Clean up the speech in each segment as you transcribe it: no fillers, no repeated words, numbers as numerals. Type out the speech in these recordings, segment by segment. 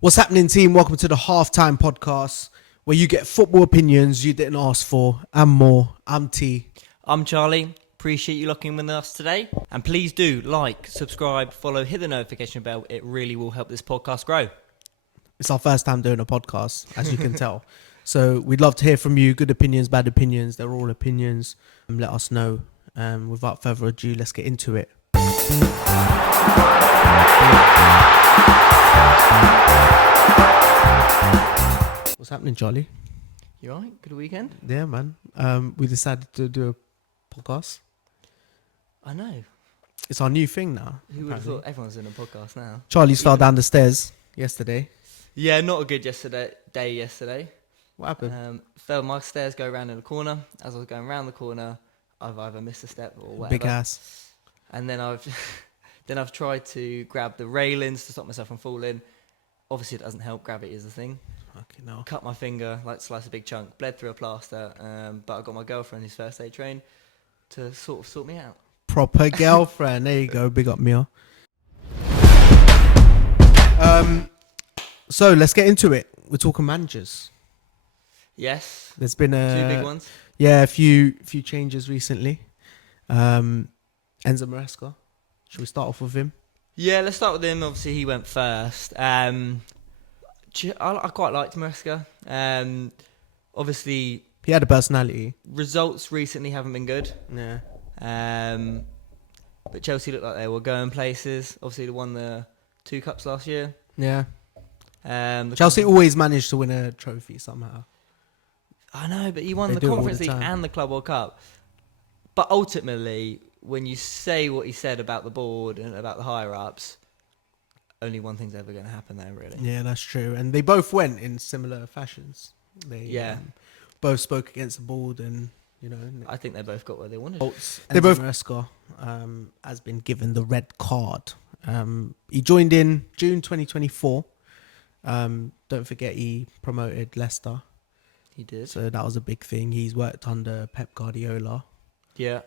What's happening, team? Welcome to the Halftime Podcast, where you get football opinions you didn't ask for and more. I'm T. I'm Charlie. Appreciate you locking in with us today. And please do like, subscribe, follow, hit the notification bell. It really will help this podcast grow. It's our first time doing a podcast, as you can tell. So we'd love to hear from you. Good opinions, bad opinions. They're all opinions. Let us know. Without further ado, let's get into it. What's happening, Charlie? You alright? Good weekend? Yeah, man. We decided to do a podcast. I know. It's our new thing now. Who would have thought? Everyone's in a podcast now. Charlie's fell down the stairs yesterday. Yeah, not a good day yesterday. What happened? Fell. My stairs go around in the corner. As I was going around the corner, I've either missed a step or whatever. Big ass. And then I've tried to grab the railings to stop myself from falling. Obviously, it doesn't help. Gravity is the thing. Okay, no. Cut my finger, like slice a big chunk, bled through a plaster. But I got my girlfriend, who's first aid trained, to sort me out. Proper girlfriend. There you go. Big up, Mia. So let's get into it. We're talking managers. Yes. There's been two big ones. Yeah, a few changes recently. Enzo Maresca. Should we start off with him? Yeah, let's start with him. Obviously, he went first. I quite liked Maresca. Obviously, he had a personality. Results recently haven't been good. Yeah. But Chelsea looked like they were going places. Obviously, they won the 2 cups last year. Yeah. Chelsea always managed to win a trophy somehow. I know, but he won the Conference League and the Club World Cup. But ultimately, when you say what he said about the board and about the higher-ups, only one thing's ever going to happen there, really. Yeah, that's true. And they both went in similar fashions. They both spoke against the board and, you know. I think they both got what they wanted. Maresca has been given the red card. He joined in June 2024. Don't forget he promoted Leicester. He did. So that was a big thing. He's worked under Pep Guardiola. Yeah.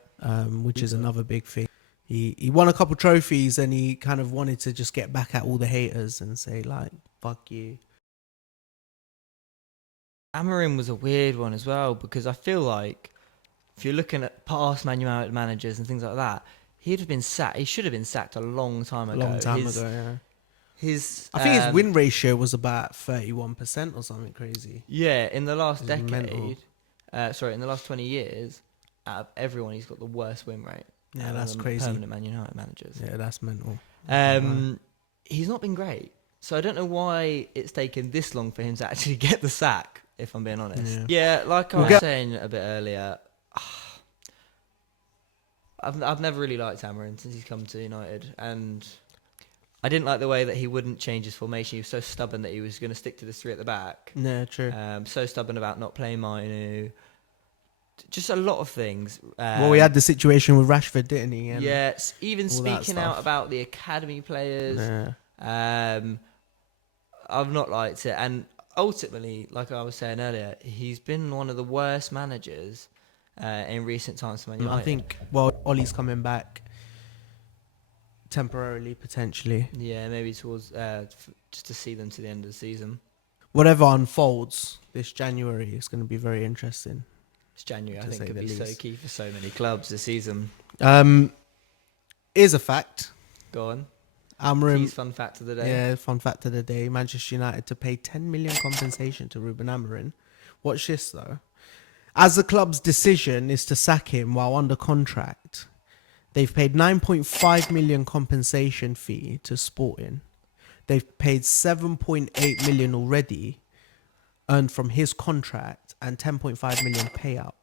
Which is another big thing. He won a couple trophies and he kind of wanted to just get back at all the haters and say, like, fuck you. Amorim was a weird one as well, because I feel like if you're looking at past Man United managers and things like that, he'd have been sacked. He should have been sacked a long time ago. Yeah. I think his win ratio was about 31% or something crazy. Yeah, in the last decade, in the last 20 years, out of everyone, he's got the worst win rate. Yeah, that's crazy. Permanent Man United managers. Yeah, that's mental. He's not been great. So I don't know why it's taken this long for him to actually get the sack, if I'm being honest. Yeah, like I was saying a bit earlier, I've never really liked Amorim since he's come to United. And I didn't like the way that he wouldn't change his formation. He was so stubborn that he was going to stick to the 3 at the back. Yeah, true. So stubborn about not playing Mainu. Just a lot of things. We had the situation with Rashford, didn't he? And yes, even speaking out about the academy players. Yeah. I've not liked it. And ultimately, like I was saying earlier, he's been one of the worst managers in recent times for Man United. I think, Ollie's coming back temporarily, potentially. Yeah, maybe towards just to see them to the end of the season. Whatever unfolds this January is going to be very interesting. It's January, I think, could be so key for so many clubs this season. Here's a fact. Go on. Amorim. Fun fact of the day. Yeah, fun fact of the day. Manchester United to pay 10 million compensation to Ruben Amorim. Watch this, though. As the club's decision is to sack him while under contract, they've paid 9.5 million compensation fee to Sporting. They've paid 7.8 million already earned from his contract and 10.5 million payout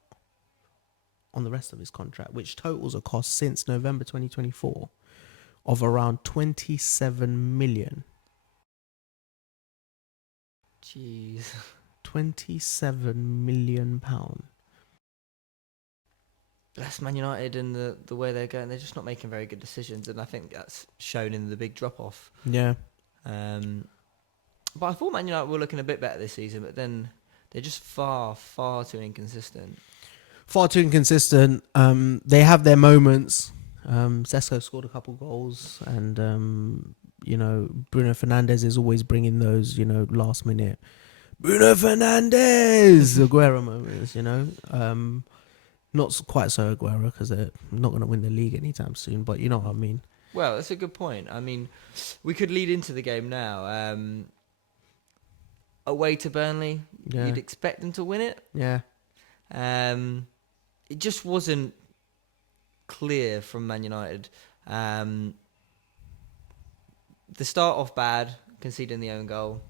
on the rest of his contract, which totals a cost since November 2024 of around 27 million. Jeez. 27 million pound. That's Man United and the way they're going. They're just not making very good decisions, and I think that's shown in the big drop-off. Yeah. But I thought Man United were looking a bit better this season, but then they're just far too inconsistent. They have their moments. Sesko scored a couple goals, and Bruno Fernandes is always bringing those, last minute Bruno Fernandes Aguero moments, Not quite so Aguero because they're not going to win the league anytime soon, but you know what I mean. Well, that's a good point. I mean, we could lead into the game now. Away to Burnley, you'd expect them to win it. Yeah. It just wasn't clear from Man United. The start off bad, conceding the own goal.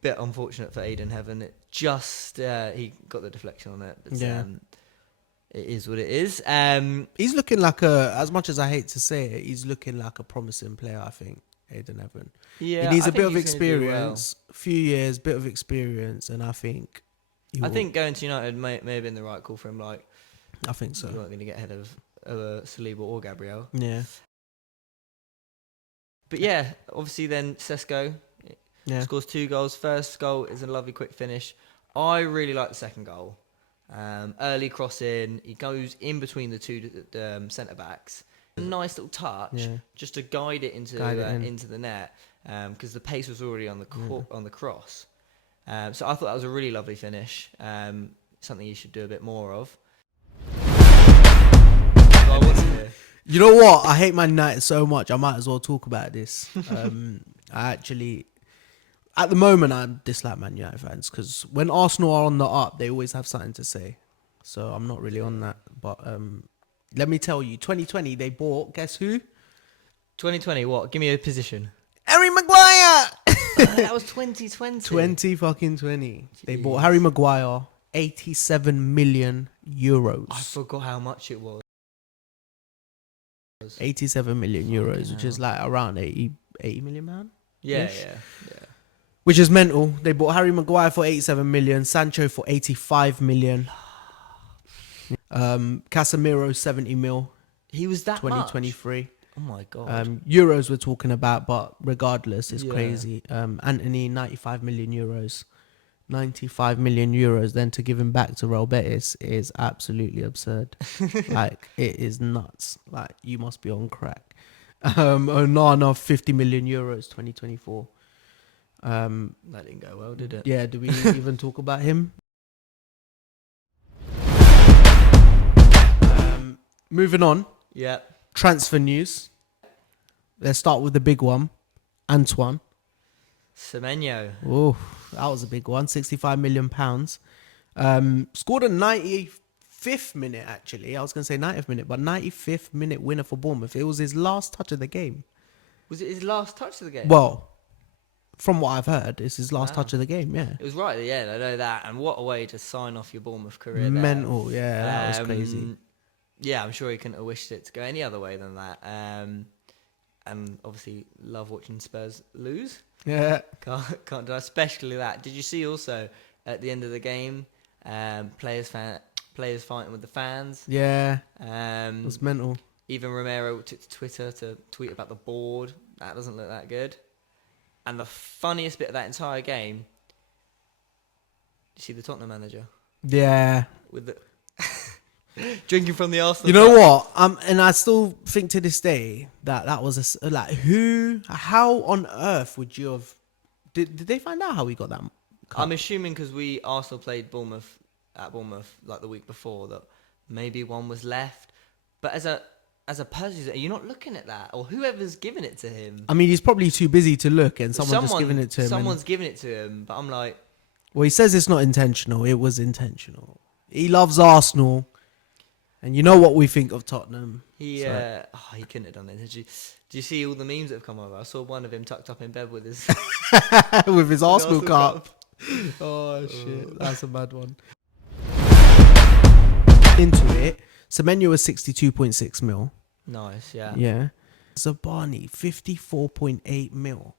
Bit unfortunate for Aiden Heaven. It just he got the deflection on it. But, it is what it is. He's looking like as much as I hate to say it, he's looking like a promising player, I think, Aiden Heaven. Yeah, he needs a bit of experience, few years, bit of experience, and I think... I think going to United may have been the right call for him. Like, I think so. You're not going to get ahead of Saliba or Gabriel. Yeah. But yeah, obviously then Sesko scores 2 goals. First goal is a lovely quick finish. I really like the second goal. Early cross in, he goes in between the two centre backs. A nice little touch, just to guide it into the net, because the pace was already on the cross. So I thought that was a really lovely finish. Something you should do a bit more of. You know what? I hate Man United so much. I might as well talk about this. I actually, at the moment, I dislike Man United fans because when Arsenal are on the up, they always have something to say. So I'm not really on that. But let me tell you, 2020, they bought, guess who? 2020, what? Give me a position. Harry Maguire! That was 2020. 20. They bought Harry Maguire, 87 million euros. I forgot how much it was. 87 million euros, which is like around 80 million pound. Yeah. Which is mental. They bought Harry Maguire for 87 million, Sancho for 85 million, Casemiro 70 mil. He was that 2023. Much? Oh my god. Euros we're talking about, but regardless, it's crazy. Anthony 95 million euros. 95 million euros then to give him back to Real Betis is absolutely absurd. Like, it is nuts. Like, you must be on crack. Onana 50 million euros 2024. That didn't go well, did it? Yeah, do we even talk about him? Moving on. Yeah. Transfer news. Let's start with the big one. Antoine Semenyo. Oh, that was a big one. 65 million pounds. Scored a 95th minute, actually. I was going to say 90th minute, but 95th minute winner for Bournemouth. It was his last touch of the game. Was it his last touch of the game? Well, from what I've heard, it's his last touch of the game, yeah. It was right at the end, I know that. And what a way to sign off your Bournemouth career. Mental, yeah, that was crazy. Yeah, I'm sure he couldn't have wished it to go any other way than that. And obviously, love watching Spurs lose. Yeah. Can't do, especially that. Did you see also at the end of the game, players fighting with the fans? Yeah. It was mental. Even Romero took to Twitter to tweet about the board. That doesn't look that good. And the funniest bit of that entire game, you see the Tottenham manager? Yeah. With the drinking from the Arsenal. You know what? And I still think to this day that was how on earth would you have? Did they find out how we got that cup? I'm assuming because Arsenal played Bournemouth like the week before, that maybe one was left. But as a person, you're not looking at that, or whoever's giving it to him. I mean, he's probably too busy to look, and someone's just giving it to him. Someone's giving it to him, but I'm like, well, he says it's not intentional. It was intentional. He loves Arsenal. And you know what we think of Tottenham. He couldn't have done it. Did you see all the memes that have come over? I saw one of him tucked up in bed with his with his Arsenal cup. Oh shit, that's a bad one. Into it, Semenyo was 62.6 mil. Nice, yeah. Yeah. Zabani 54.8 mil.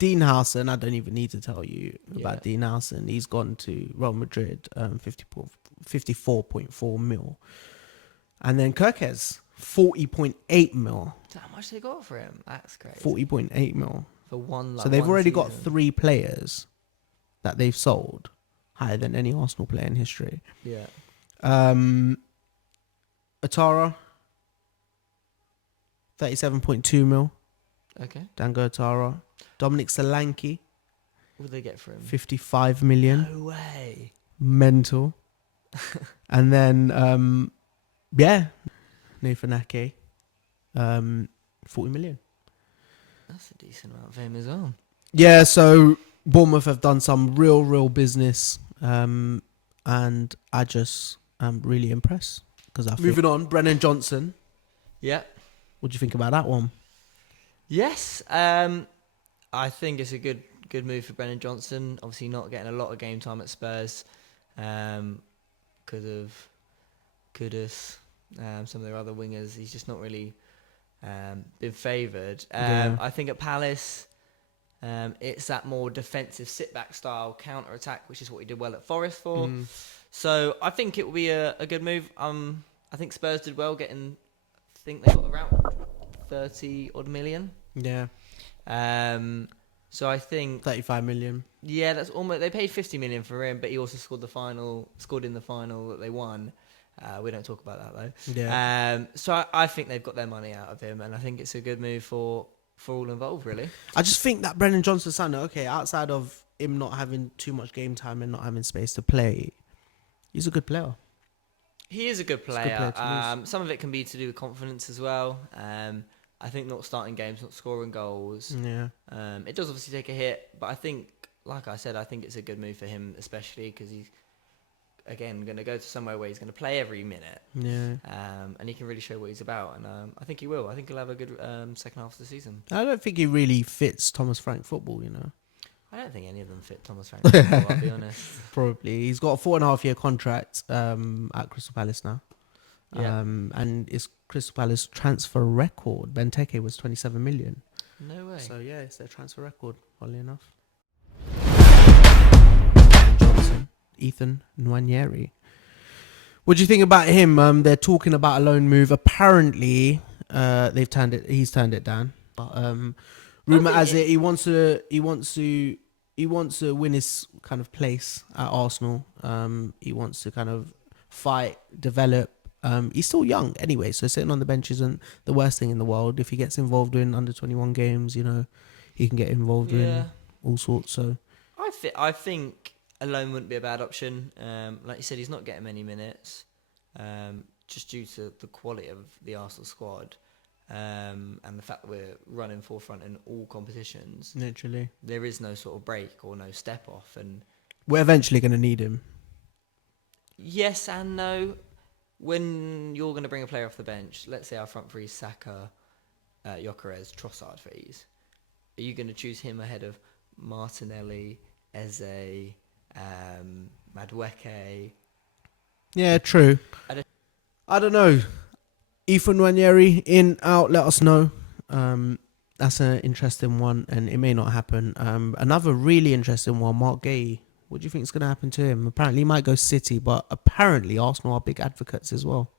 Dean Howson, I don't even need to tell you about Dean Howson. He's gone to Real Madrid, 54.4 mil. And then Kirkes, 40.8 mil. How much they got for him? That's crazy. 40.8 mil. For one. So they've already got 3 players that they've sold higher than any Arsenal player in history. Yeah. Atara, 37.2 mil. Okay. Dango Tara. Dominic Solanke, What did they get for him? 55 million. No way. Mental. And then, Nathan Ake, 40 million. That's a decent amount for him as well. Yeah, so Bournemouth have done some real business. And I just am really impressed. Moving on, Brennan Johnson. Yeah. What do you think about that one? Yes. I think it's a good move for Brennan Johnson. Obviously not getting a lot of game time at Spurs. Because of Kudus, some of their other wingers. He's just not really been favoured. I think at Palace, it's that more defensive sit-back style counter-attack, which is what he did well at Forest for. So I think it will be a good move. I think Spurs did well getting, I think they got around 30 odd million. Yeah. So I think 35 million. Yeah, that's almost. They paid 50 million for him, but he also scored in the final that they won. We don't talk about that though. Yeah. So I think they've got their money out of him, and I think it's a good move for all involved, really. I just think that Brennan Johnson sounded okay outside of him not having too much game time and not having space to play. He's a good player. He is a good player. Some of it can be to do with confidence as well. I think not starting games, not scoring goals. Yeah. It does obviously take a hit, but I think, like I said, I think it's a good move for him, especially because he's, again, going to go to somewhere where he's going to play every minute. Yeah. And he can really show what he's about. And I think he will. I think he'll have a good second half of the season. I don't think he really fits Thomas Frank football, you know. I don't think any of them fit Thomas Frank football, I'll be honest. Probably. He's got a 4.5-year contract at Crystal Palace now. Yeah. And it's Crystal Palace transfer record. Benteke was 27 million. No way. So yeah, it's their transfer record, oddly enough. Johnson, Ethan Nwaneri. What do you think about him? They're talking about a loan move. Apparently, he's turned it down. Rumor has it he wants to win his kind of place at Arsenal. He wants to kind of fight, develop. He's still young anyway, so sitting on the bench isn't the worst thing in the world. If he gets involved in under 21 games, you know, he can get involved in all sorts. So I think a loan wouldn't be a bad option. Like you said, he's not getting many minutes, just due to the quality of the Arsenal squad, and the fact that we're running forefront in all competitions. Literally, there is no sort of break or no step off, and we're eventually going to need him. Yes and no. When you're going to bring a player off the bench, let's say our front three, Saka, Gyökeres, Trossard for ease, are you going to choose him ahead of Martinelli, Eze, Madueke? Yeah, true. I don't know. Ethan Nwaneri, in, out, let us know. That's an interesting one, and it may not happen. Another really interesting one, Mark Gay. What do you think is going to happen to him? Apparently, he might go City, but apparently Arsenal are big advocates as well.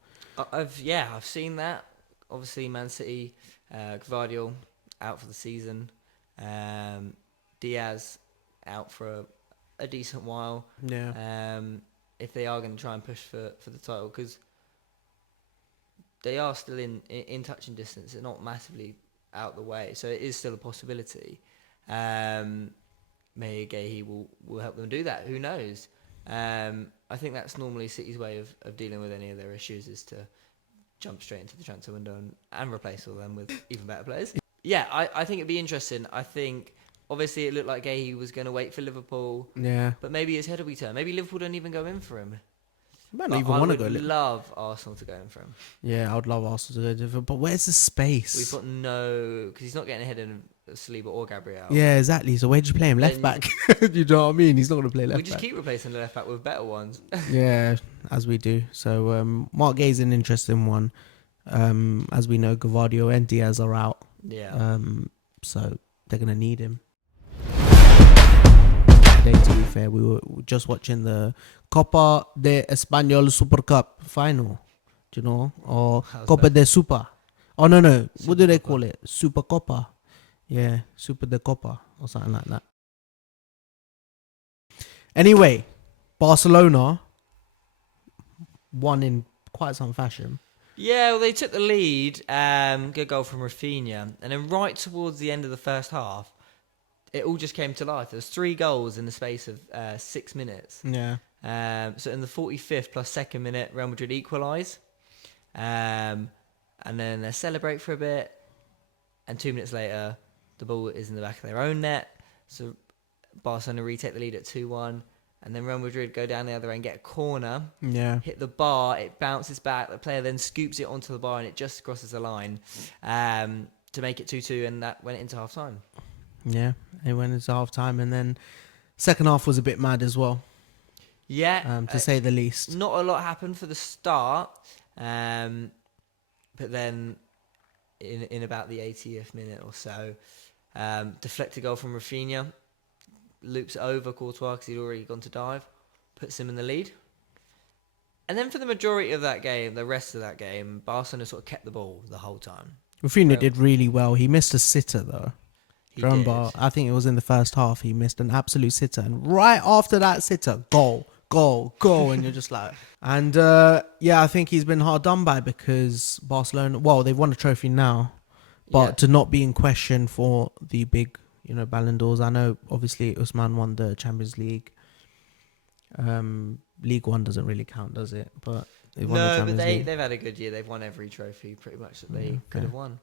I've seen that. Obviously, Man City, Gvardiol out for the season. Diaz out for a decent while. Yeah. If they are going to try and push for the title, because they are still in touching distance. They're not massively out the way, so it is still a possibility. Maybe Gay will help them do that. Who knows? I think that's normally City's way of dealing with any of their issues, is to jump straight into the transfer window and replace all them with even better players. Yeah, I think it'd be interesting. I think obviously it looked like Gay was going to wait for Liverpool. Yeah. But maybe his head will be turned. Maybe Liverpool don't even go in for him. I don't even want to go. I would love Arsenal to go in for him. Yeah, I would love Arsenal to go in for him. But where's the space? We've got because he's not getting ahead of Saliba or Gabriel. Yeah, exactly. So where do you play him? Left back? You know what I mean? He's not going to play left back. We just keep replacing the left back with better ones. Yeah, as we do. So Mark Gay's an interesting one. As we know, Gvardiol and Diaz are out. Yeah. So they're going to need him. Today, to be fair, we were just watching the Copa de Español Super Cup final, do you know? Or Copa de Super. Oh, no. Super what do they Copa. call it? Super Copa. Yeah, Super de Copa or something like that. Anyway, Barcelona won in quite some fashion. Yeah, well, they took the lead. Good goal from Rafinha, and then right towards the end of the first half, it all just came to life. There was 3 goals in the space of 6 minutes. Yeah. So in the 45th plus second minute, Real Madrid equalise, and then they celebrate for a bit, and 2 minutes later, the ball is in the back of their own net. So Barcelona retake the lead at 2-1. And then Real Madrid go down the other end, get a corner, hit the bar, it bounces back, the player then scoops it onto the bar and it just crosses the line to make it 2-2, and that went into half-time. Yeah, it went into half-time, and then second half was a bit mad as well. Yeah. To say the least. Not a lot happened for the start, but then in about the 80th minute or so, deflected goal from Rafinha, loops over Courtois because he'd already gone to dive, puts him in the lead. And then for the majority of that game, the rest of that game, Barcelona sort of kept the ball the whole time. Rafinha did really well. He missed a sitter though. He Remember, did. I think it was in the first half, he missed an absolute sitter. And right after that sitter, goal. And you're just like... And yeah, I think he's been hard done by because Barcelona... Well, they've won a trophy now. But to not be in question for the big... Ballon d'Ors. I know, obviously, Usman won the Champions League. League One doesn't really count, does it? But they've won the Champions League. They've had a good year. They've won every trophy pretty much that they could have won.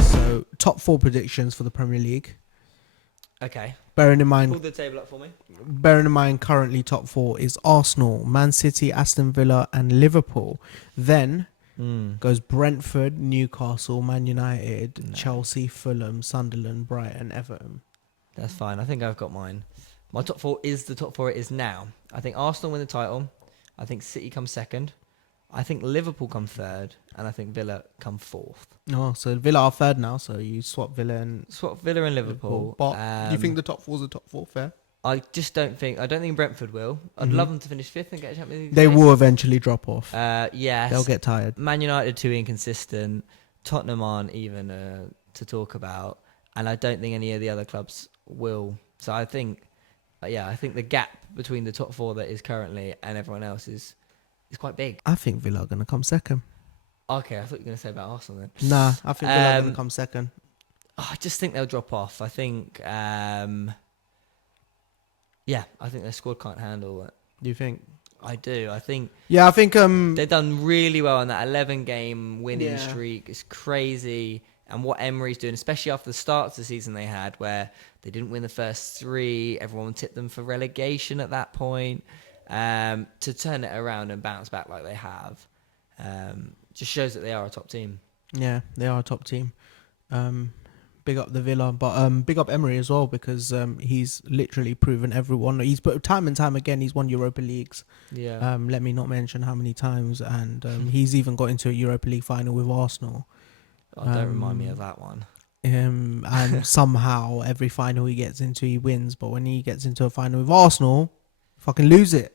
So, top 4 predictions for the Premier League. Okay. Bearing in mind, pull the table up for me. Bearing in mind, currently top 4 is Arsenal, Man City, Aston Villa, and Liverpool. Then goes Brentford, Newcastle, Man United, Chelsea, Fulham, Sunderland, Brighton, Everton. That's fine. I think I've got mine. My top 4 is the top 4 it is now. I think Arsenal win the title. I think City come second. I think Liverpool come third. And I think Villa come fourth. Oh, so Villa are third now. So you swap Villa and Liverpool. But do you think the top 4 is the top 4? Fair. I don't think Brentford will. I'd love them to finish 5th and get a Champions League. They will eventually drop off. Yes. They'll get tired. Man United too inconsistent. Tottenham aren't even to talk about. And I don't think any of the other clubs will. So I think the gap between the top 4 that is currently and everyone else is quite big. I think Villa are going to come second. Okay, I thought you were going to say about Arsenal then. Nah, I think Villa are going to come second. I just think they'll drop off. I think, I think their squad can't handle it. Do you think? I do. I think. Yeah, I think they've done really well on that 11-game winning streak. It's crazy, and what Emery's doing, especially after the start of the season they had, where they didn't win the first 3, everyone tipped them for relegation at that point. To turn it around and bounce back like they have, just shows that they are a top team. Yeah, they are a top team. Big up the Villa, but big up Emery as well because he's literally proven everyone. He's put time and time again. He's won Europa Leagues. Yeah. Let me not mention how many times, and he's even got into a Europa League final with Arsenal. Don't remind me of that one. And somehow every final he gets into, he wins. But when he gets into a final with Arsenal, fucking lose it.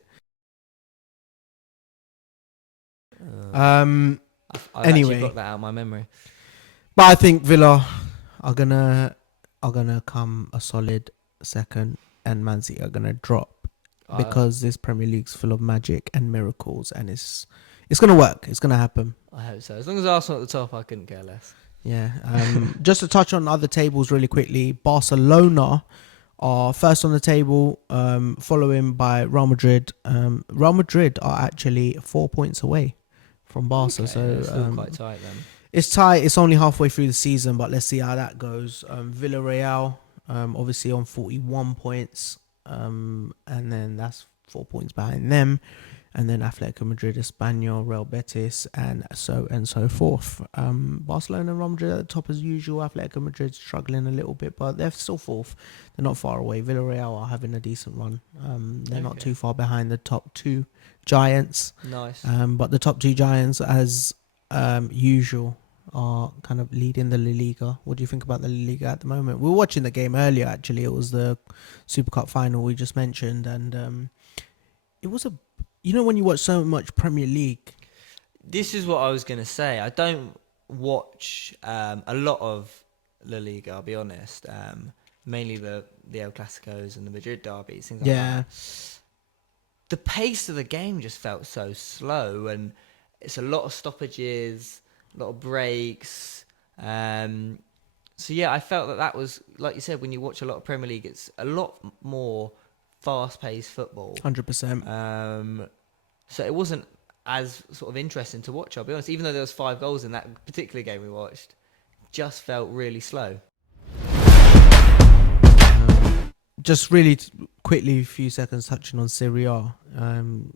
I've Anyway, actually got that out of my memory. But I think Villa are gonna come a solid second, and Man City are gonna drop because this Premier League's full of magic and miracles, and it's gonna work. It's gonna happen. I hope so. As long as Arsenal at the top, I couldn't care less. Yeah. Just to touch on other tables really quickly, Barcelona are first on the table, following by Real Madrid. Real Madrid are actually 4 points away from Barca, Okay, so it's still quite tight then. It's tight. It's only halfway through the season, but let's see how that goes. Villarreal, obviously on 41 points, and then that's 4 points behind them. And then Atletico Madrid, Espanyol, Real Betis, and so forth. Barcelona and Real Madrid at the top as usual. Atletico Madrid struggling a little bit, but they're still fourth. They're not far away. Villarreal are having a decent run. They're not too far behind the top 2 giants. Nice. But the top 2 giants, as usual, are kind of leading the La Liga. What do you think about the La Liga at the moment? We were watching the game earlier, actually. It was the Super Cup final we just mentioned, and it was when you watch so much Premier League. This is what I was going to say. I don't watch a lot of La Liga, I'll be honest. Mainly the El Clasicos and the Madrid derbies, things like that. the pace of the game just felt so slow, and it's a lot of stoppages, a lot of breaks. So yeah, I felt that was, like you said, when you watch a lot of Premier League, it's a lot more fast-paced football. 100%. So it wasn't as sort of interesting to watch, I'll be honest. Even though there was 5 goals in that particular game we watched, just felt really slow. Just really quickly, a few seconds touching on Serie A.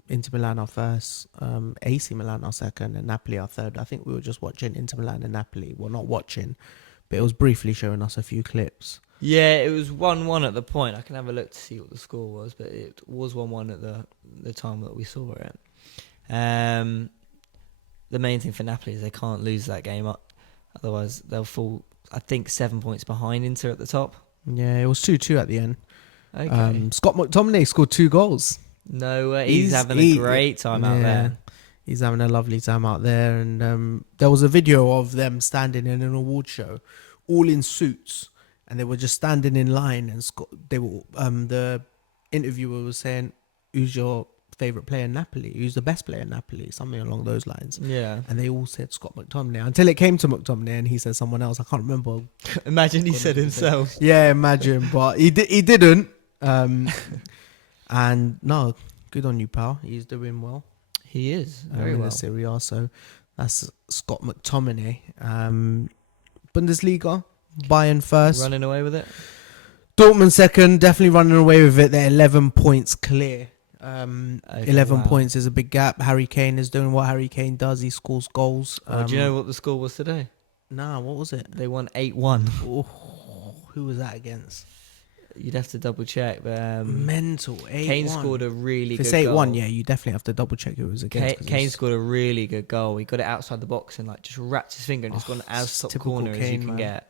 Inter Milan are first, AC Milan are second, and Napoli are third. I think we were just watching Inter Milan and Napoli. Well, not watching, but it was briefly showing us a few clips. Yeah, it was 1-1 at the point. I can have a look to see what the score was, but it was 1-1 at the time that we saw it. The main thing for Napoli is they can't lose that game up, otherwise they'll fall, I think, 7 points behind Inter at the top. Yeah, it was 2-2 at the end. Okay. Scott McTominay scored 2 goals. No way. He's having a great time out there. He's having a lovely time out there. And there was a video of them standing in an award show, all in suits, and they were just standing in line. And the interviewer was saying, "Who's your favourite player in Napoli? Who's the best player in Napoli?" Something along those lines. Yeah. And they all said Scott McTominay until it came to McTominay, and he said someone else. I can't remember. Imagine he said himself. Yeah, imagine, but he didn't. And no, good on you, pal. He's doing well. He is very in well. the Serie A, so that's Scott McTominay. Bundesliga, Bayern first, Running away with it. Dortmund second, definitely running away with it. They're 11 points clear. 11 points is a big gap. Harry Kane is doing what Harry Kane does. He scores goals. Do you know what the score was today? Nah, what was it? They won 8-1. Oh, who was that against? You'd have to double check, but mental. 8-1. Kane scored a really good goal. If goal. it's 8-1, yeah, you definitely have to double check who it was against. Kane scored a really good goal. He got it outside the box and just wrapped his finger and just gone as top corner as you can get.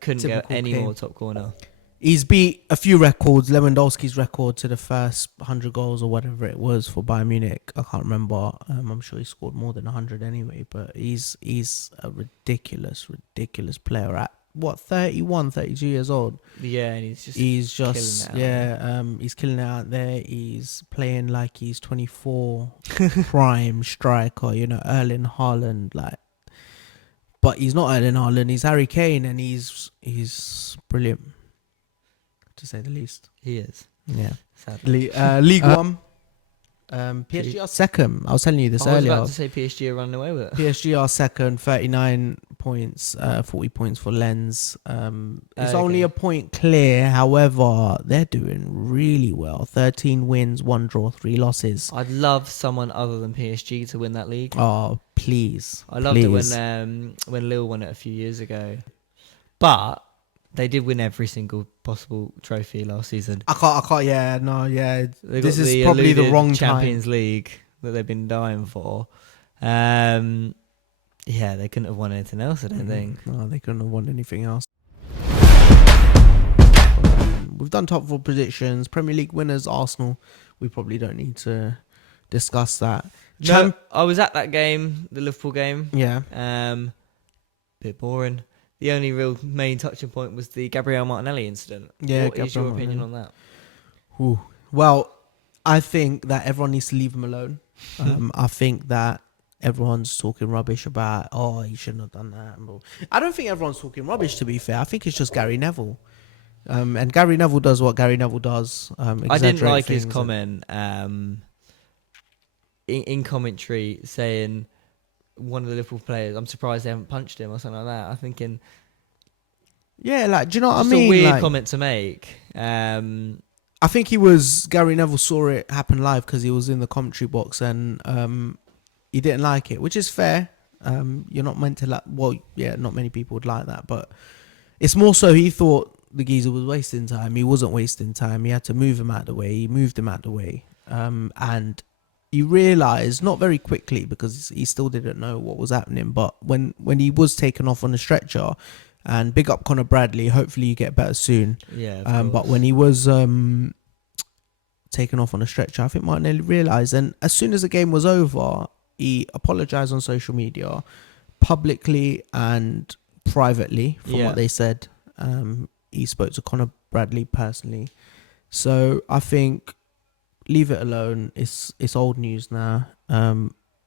Couldn't get any more top corner. He's beat a few records. Lewandowski's record to the first 100 goals or whatever it was for Bayern Munich. I can't remember. I'm sure he scored more than 100 anyway. But he's a ridiculous player at 31, 32 years old. Yeah, and he's just he's killing it out there. He's playing like he's 24, prime striker. Erling Haaland, but he's not Erling Haaland. He's Harry Kane, and he's brilliant, to say the least. He is. Yeah. Sadly. League One. PSG are second. I was telling you this earlier. I was about to say PSG are running away with it. PSG are second, 39 points, 40 points for Lens. It's only a point clear. However, they're doing really well. 13 wins, 1 draw, 3 losses. I'd love someone other than PSG to win that league. Oh, please. I loved it when Lille won it a few years ago. But they did win every single possible trophy last season. I can't. Yeah, no, yeah. This is probably the wrong Champions League that they've been dying for. Yeah, they couldn't have won anything else, I don't think. No, they couldn't have won anything else. We've done top 4 predictions. Premier League winners, Arsenal. We probably don't need to discuss that. No, I was at that game, the Liverpool game. Yeah. Bit boring. The only real main touching point was the Gabriel Martinelli incident. Yeah, what is your opinion on that? Ooh. Well, I think that everyone needs to leave him alone. I think that everyone's talking rubbish about, he shouldn't have done that. I don't think everyone's talking rubbish, to be fair. I think it's just Gary Neville. And Gary Neville does what Gary Neville does. I didn't like his comment in commentary saying one of the Liverpool players, I'm surprised they haven't punched him or something like that. I'm thinking... Yeah, do you know what I mean? It's a weird comment to make. I think Gary Neville saw it happen live because he was in the commentary box and he didn't like it, which is fair. You're not meant to not many people would like that, but it's more so he thought the geezer was wasting time. He wasn't wasting time. He had to move him out of the way. He moved him out of the way. And he realised, not very quickly because he still didn't know what was happening, but when he was taken off on a stretcher, and big up Conor Bradley, hopefully you get better soon. Yeah. But when he was taken off on a stretcher, I think Martinelli realised, and as soon as the game was over, he apologised on social media, publicly and privately, from what they said. He spoke to Conor Bradley personally. So I think leave it alone. It's old news now.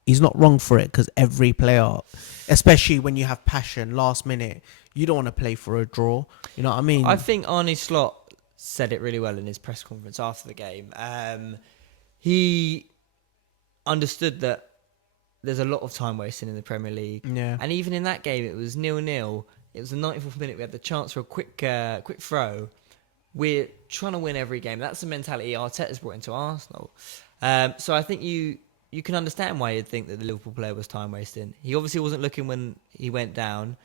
He's not wrong for it because every player, especially when you have passion, last minute, you don't want to play for a draw. You know what I mean? I think Arne Slot said it really well in his press conference after the game. He understood that there's a lot of time wasting in the Premier League. Yeah. And even in that game, it was 0-0. It was the 94th minute. We had the chance for a quick throw. We're trying to win every game. That's the mentality Arteta's brought into Arsenal. So I think you can understand why you'd think that the Liverpool player was time wasting. He obviously wasn't looking when he went down.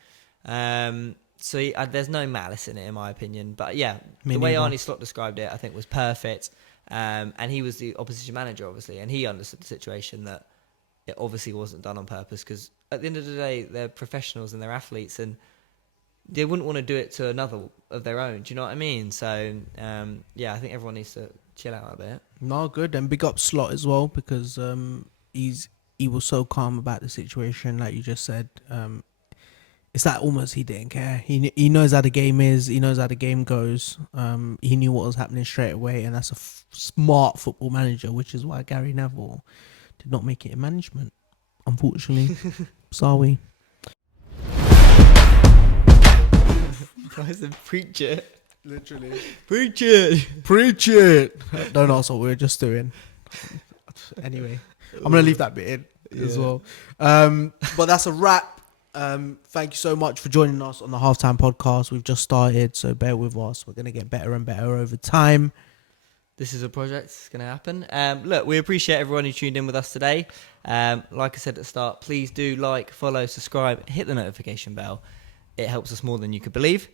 So there's no malice in it, in my opinion. But yeah, the way Arne Slot described it, I think was perfect. And he was the opposition manager, obviously, and he understood the situation that it obviously wasn't done on purpose, because at the end of the day, they're professionals and they're athletes, and they wouldn't want to do it to another of their own. Do you know what I mean? So, yeah, I think everyone needs to chill out a bit. No, good. And big up Slot as well, because he was so calm about the situation, like you just said. It's like almost he didn't care. He knows how the game is. He knows how the game goes. He knew what was happening straight away, and that's a smart football manager, which is why Gary Neville did not make it in management, unfortunately. Sorry. Guys, preach it. Literally. Preach it. Preach it. Don't ask what we were just doing. Anyway, I'm going to leave that bit in as well. But that's a wrap. Thank you so much for joining us on the Halftime Podcast. We've just started, so bear with us. We're going to get better and better over time. This is a project. It's going to happen. Look, we appreciate everyone who tuned in with us today. Like I said at the start, please do like, follow, subscribe, hit the notification bell. It helps us more than you could believe.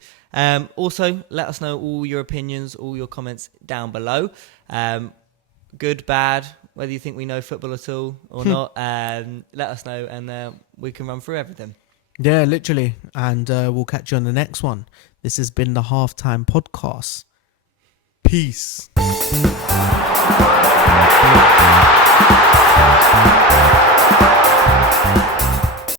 Also, let us know all your opinions, all your comments down below. Good, bad, whether you think we know football at all or not. Let us know, and we can run through everything. Yeah, literally. And we'll catch you on the next one. This has been the Halftime Podcast. Peace.